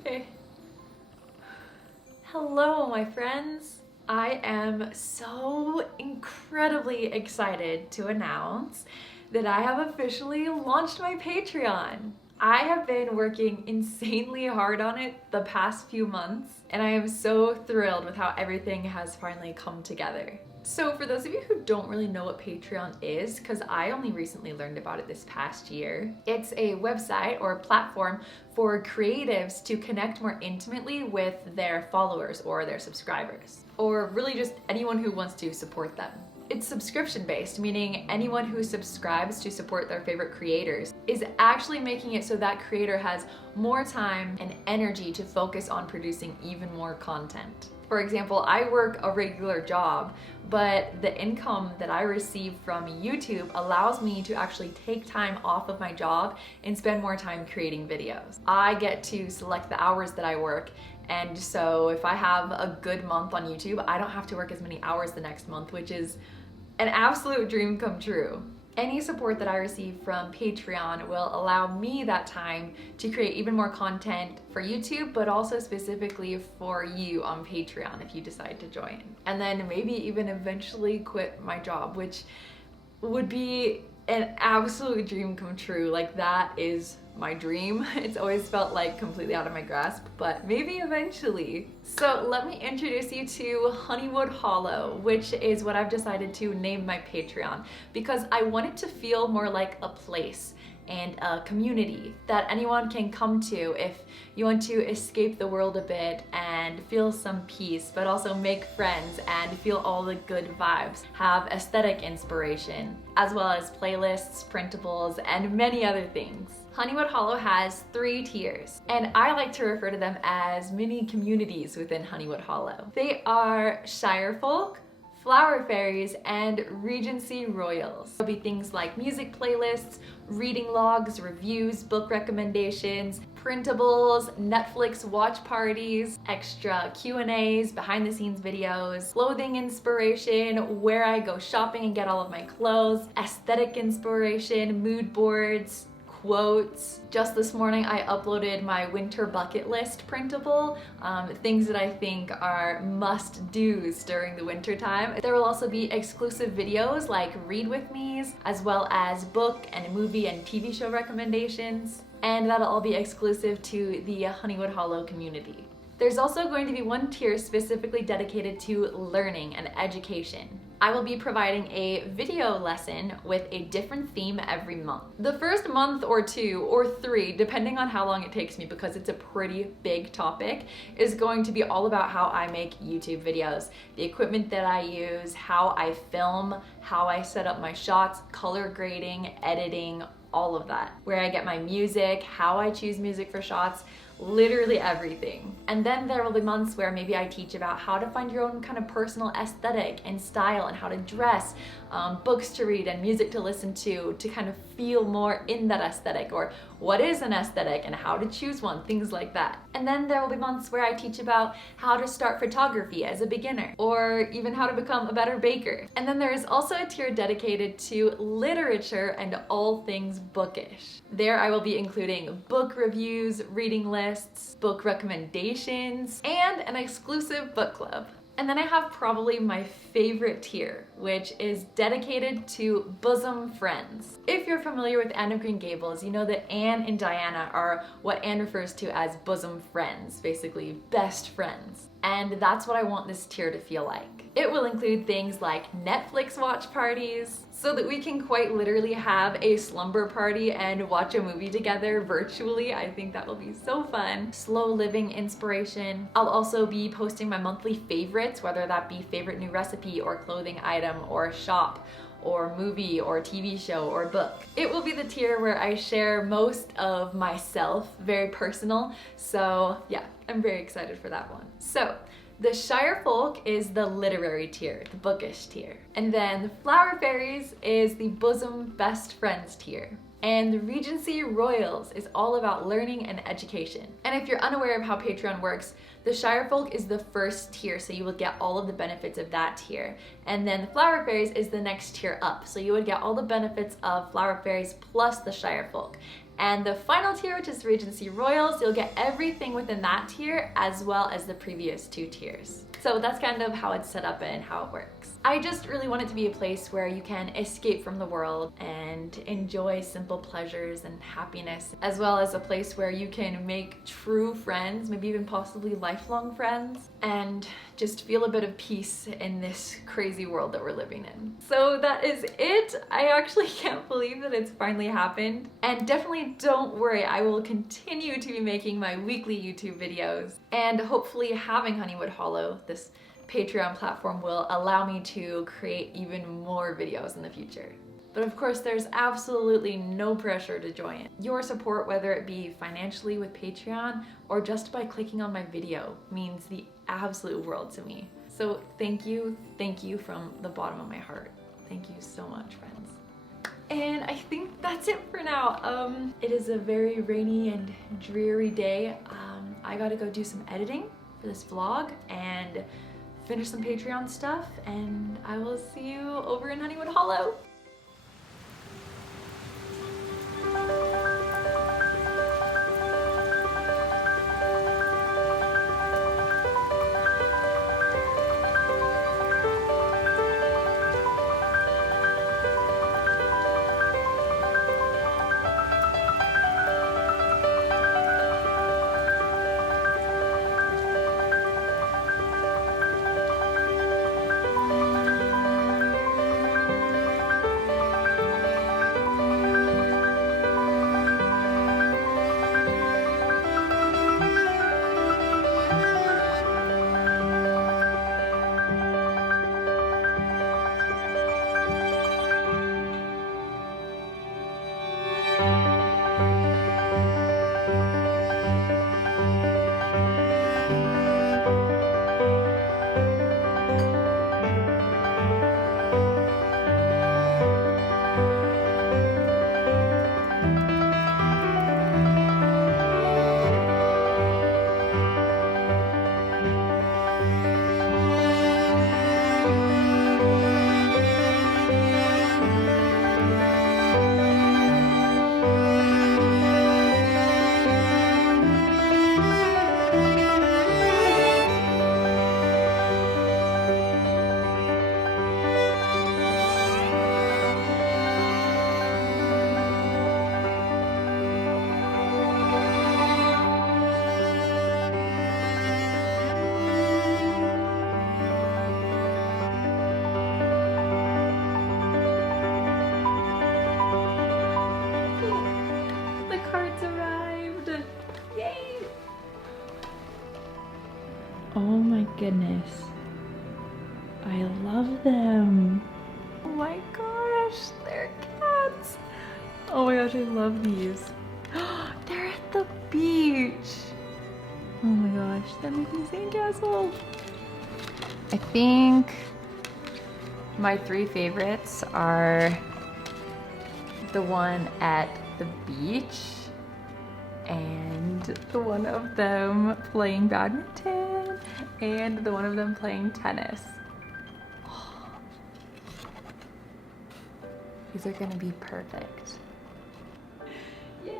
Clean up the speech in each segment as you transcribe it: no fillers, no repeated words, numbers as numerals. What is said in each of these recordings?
Okay. Hello, my friends. I am so incredibly excited to announce that I have officially launched my Patreon. I have been working insanely hard on it the past few months, and I am so thrilled with how everything has finally come together. So for those of you who don't really know what Patreon is, because I only recently learned about it this past year, it's a website or a platform for creatives to connect more intimately with their followers or their subscribers, or really just anyone who wants to support them. It's subscription based, meaning anyone who subscribes to support their favorite creators is actually making it so that creator has more time and energy to focus on producing even more content. For example, I work a regular job, but the income that I receive from YouTube allows me to actually take time off of my job and spend more time creating videos. I get to select the hours that I work, and so if I have a good month on YouTube, I don't have to work as many hours the next month, which is an absolute dream come true. Any support that I receive from Patreon will allow me that time to create even more content for YouTube, but also specifically for you on Patreon if you decide to join. And then maybe even eventually quit my job, which would be an absolute dream come true. Like, that is my dream. It's always felt like completely out of my grasp, but maybe eventually. So let me introduce you to Honeywood Hollow, which is what I've decided to name my Patreon, because I want it to feel more like a place and a community that anyone can come to if you want to escape the world a bit and feel some peace, but also make friends and feel all the good vibes, have aesthetic inspiration, as well as playlists, printables, and many other things. Honeywood Hollow has 3 tiers, and I like to refer to them as mini communities within Honeywood Hollow. They are Shire Folk, Flower Fairies, and Regency Royals. There'll be things like music playlists, reading logs, reviews, book recommendations, printables, Netflix watch parties, extra Q&As, behind the scenes videos, clothing inspiration, where I go shopping and get all of my clothes, aesthetic inspiration, mood boards, quotes. Just this morning I uploaded my winter bucket list printable, things that I think are must-dos during the winter time. There will also be exclusive videos like read with me's, as well as book and movie and TV show recommendations, and that'll all be exclusive to the Honeywood Hollow community. There's also going to be one tier specifically dedicated to learning and education. I will be providing a video lesson with a different theme every month. The first month or 2 or 3, depending on how long it takes me, because it's a pretty big topic, is going to be all about how I make YouTube videos, the equipment that I use, how I film, how I set up my shots, color grading, editing, all of that. Where I get my music, how I choose music for shots, literally everything. And then there will be months where maybe I teach about how to find your own kind of personal aesthetic and style and how to dress, books to read and music to listen to kind of feel more in that aesthetic, or what is an aesthetic and how to choose one, things like that. And then there will be months where I teach about how to start photography as a beginner, or even how to become a better baker. And then there is also a tier dedicated to literature and all things bookish. There I will be including book reviews, reading lists, book recommendations, and an exclusive book club. And then I have probably my favorite tier, which is dedicated to bosom friends. If you're familiar with Anne of Green Gables, you know that Anne and Diana are what Anne refers to as bosom friends, basically best friends. And that's what I want this tier to feel like. It will include things like Netflix watch parties, so that we can quite literally have a slumber party and watch a movie together virtually. I think that will be so fun. Slow living inspiration. I'll also be posting my monthly favorites, whether that be favorite new recipe or clothing item or shop or movie or TV show or book. It will be the tier where I share most of myself, very personal. So yeah, I'm very excited for that one. So the Shire Folk is the literary tier, the bookish tier. And then the Flower Fairies is the bosom best friends tier. And the Regency Royals is all about learning and education. And if you're unaware of how Patreon works, the Shire Folk is the first tier, so you will get all of the benefits of that tier. And then the Flower Fairies is the next tier up, so you would get all the benefits of Flower Fairies plus the Shire Folk. And the final tier, which is Regency Royals, you'll get everything within that tier as well as the previous 2 tiers. So that's kind of how it's set up and how it works. I just really want it to be a place where you can escape from the world and enjoy simple pleasures and happiness, as well as a place where you can make true friends, maybe even possibly lifelong friends, and just feel a bit of peace in this crazy world that we're living in. So that is it. I actually can't believe that it's finally happened. And definitely don't worry, I will continue to be making my weekly YouTube videos, and hopefully having Honeywood Hollow, this Patreon platform, will allow me to create even more videos in the future. But of course, there's absolutely no pressure to join. Your support, whether it be financially with Patreon or just by clicking on my video, means the absolute world to me. So thank you from the bottom of my heart. Thank you so much, friends. And I think that's it for now. It is a very rainy and dreary day. I gotta go do some editing for this vlog and finish some Patreon stuff, and I will see you over in Honeywood Hollow. Oh my goodness. I love them. Oh my gosh, they're cats. Oh my gosh, I love these. They're at the beach. Oh my gosh, they're making sandcastle. I think my 3 favorites are the one at the beach and the one of them playing badminton and the one of them playing tennis. These are gonna be perfect. Yay!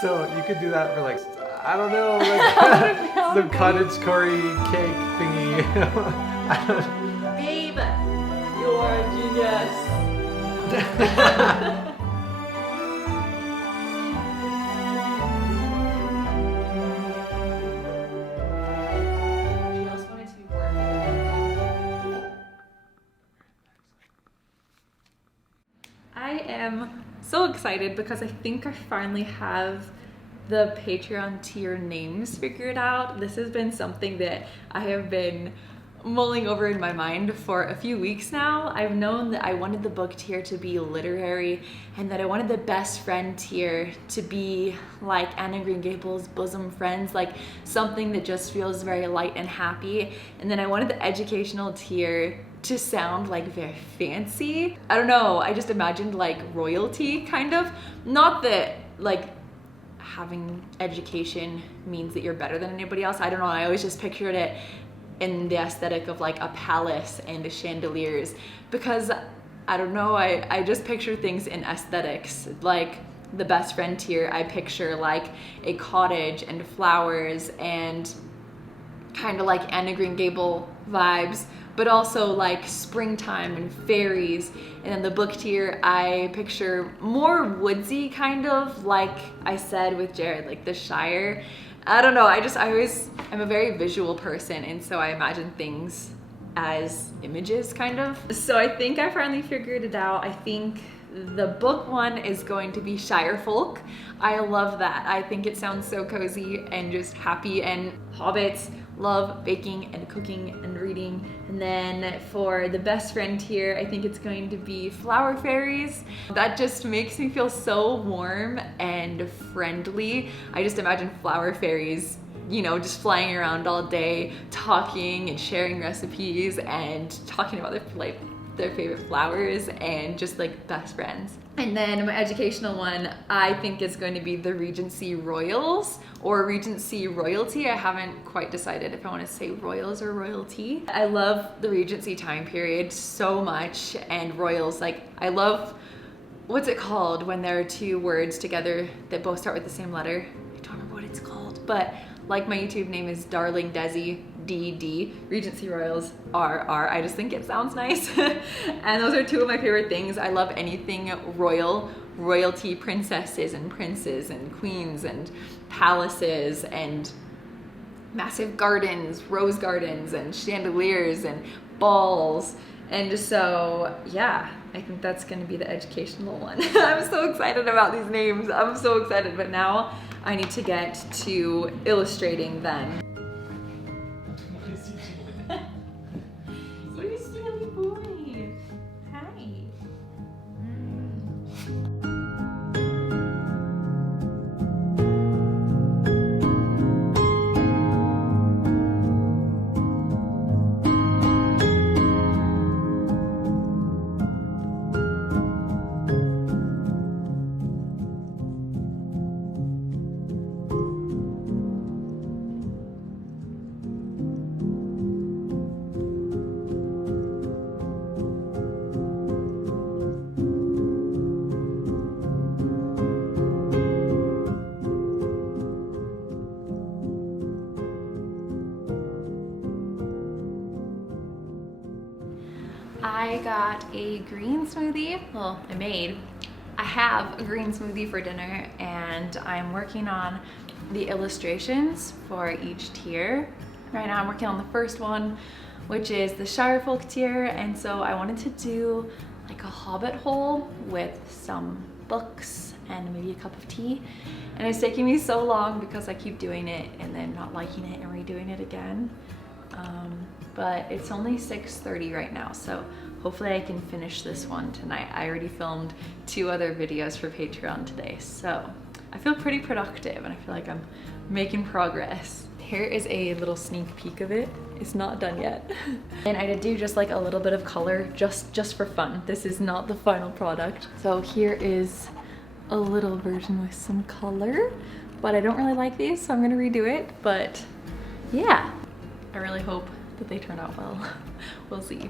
So you could do that for like, I don't know, like some cottage curry cake thingy. I don't... Babe, you're a genius. She also wanted to be working. I am so excited because I think I finally have the Patreon tier names figured out. This has been something that I have been mulling over in my mind for a few weeks now. I've known that I wanted the book tier to be literary and that I wanted the best friend tier to be like Anne of Green Gables' bosom friends, like something that just feels very light and happy. And then I wanted the educational tier to sound like very fancy. I don't know, I just imagined like royalty kind of. Not that like having education means that you're better than anybody else. I don't know, I always just pictured it in the aesthetic of like a palace and chandeliers, because I don't know, I just picture things in aesthetics. Like the best friend tier, I picture like a cottage and flowers and kind of like Anne of Green Gable vibes, but also like springtime and fairies. And then the book tier, I picture more woodsy, kind of like I said with Jared, like the Shire. I don't know, I'm a very visual person, and so I imagine things as images, kind of. So I think I finally figured it out. I think the book one is going to be Shire Folk. I love that. I think it sounds so cozy and just happy, and hobbits love baking and cooking and reading. And then for the best friend tier, I think it's going to be Flower Fairies. That just makes me feel so warm and friendly. I just imagine flower fairies, you know, just flying around all day, talking and sharing recipes and talking about their favorite flowers and just like best friends. And then my educational one, I think is going to be the Regency Royals or Regency Royalty. I haven't quite decided if I want to say royals or royalty. I love the Regency time period so much, and royals, like I love, what's it called when there are two words together that both start with the same letter? I don't remember what it's called, but like my YouTube name is Darling Desi, DD, Regency Royals, RR. I just think it sounds nice. And those are two of my favorite things. I love anything royal, royalty, princesses and princes and queens and palaces and massive gardens, rose gardens and chandeliers and balls. And so, yeah, I think that's gonna be the educational one. I'm so excited about these names. I'm so excited, but now I need to get to illustrating them. You silly boy. Hi. I got a green smoothie. Well, I have a green smoothie for dinner, and I'm working on the illustrations for each tier. Right now I'm working on the first one, which is the Shire Folk tier, and so I wanted to do like a hobbit hole with some books and maybe a cup of tea. And it's taking me so long because I keep doing it and then not liking it and redoing it again. But it's only 6:30 right now, so hopefully I can finish this one tonight. I already filmed 2 other videos for Patreon today, so I feel pretty productive and I feel like I'm making progress. Here is a little sneak peek of it. It's not done yet. And I did do just like a little bit of color just for fun. This is not the final product. So here is a little version with some color, but I don't really like these, so I'm gonna redo it. But yeah, I really hope that they turn out well. We'll see.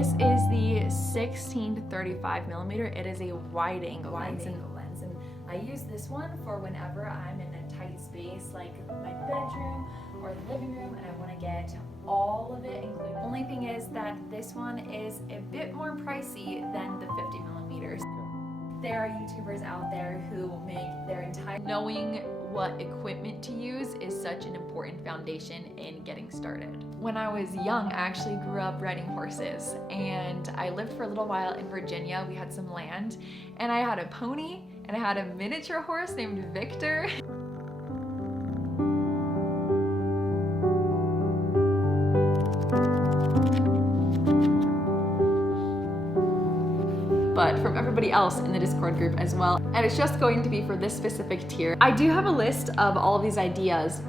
This is the 16-35 millimeter. It is a wide angle lens, and I use this one for whenever I'm in a tight space like my bedroom or the living room and I want to get all of it included. Only thing is that this one is a bit more pricey than the 50 millimeters. There are YouTubers out there who make their entire... Knowing what equipment to use is such an important foundation in getting started. When I was young, I actually grew up riding horses, and I lived for a little while in Virginia. We had some land, and I had a pony, and I had a miniature horse named Victor. But from everybody else in the Discord group as well. And it's just going to be for this specific tier. I do have a list of all of these ideas.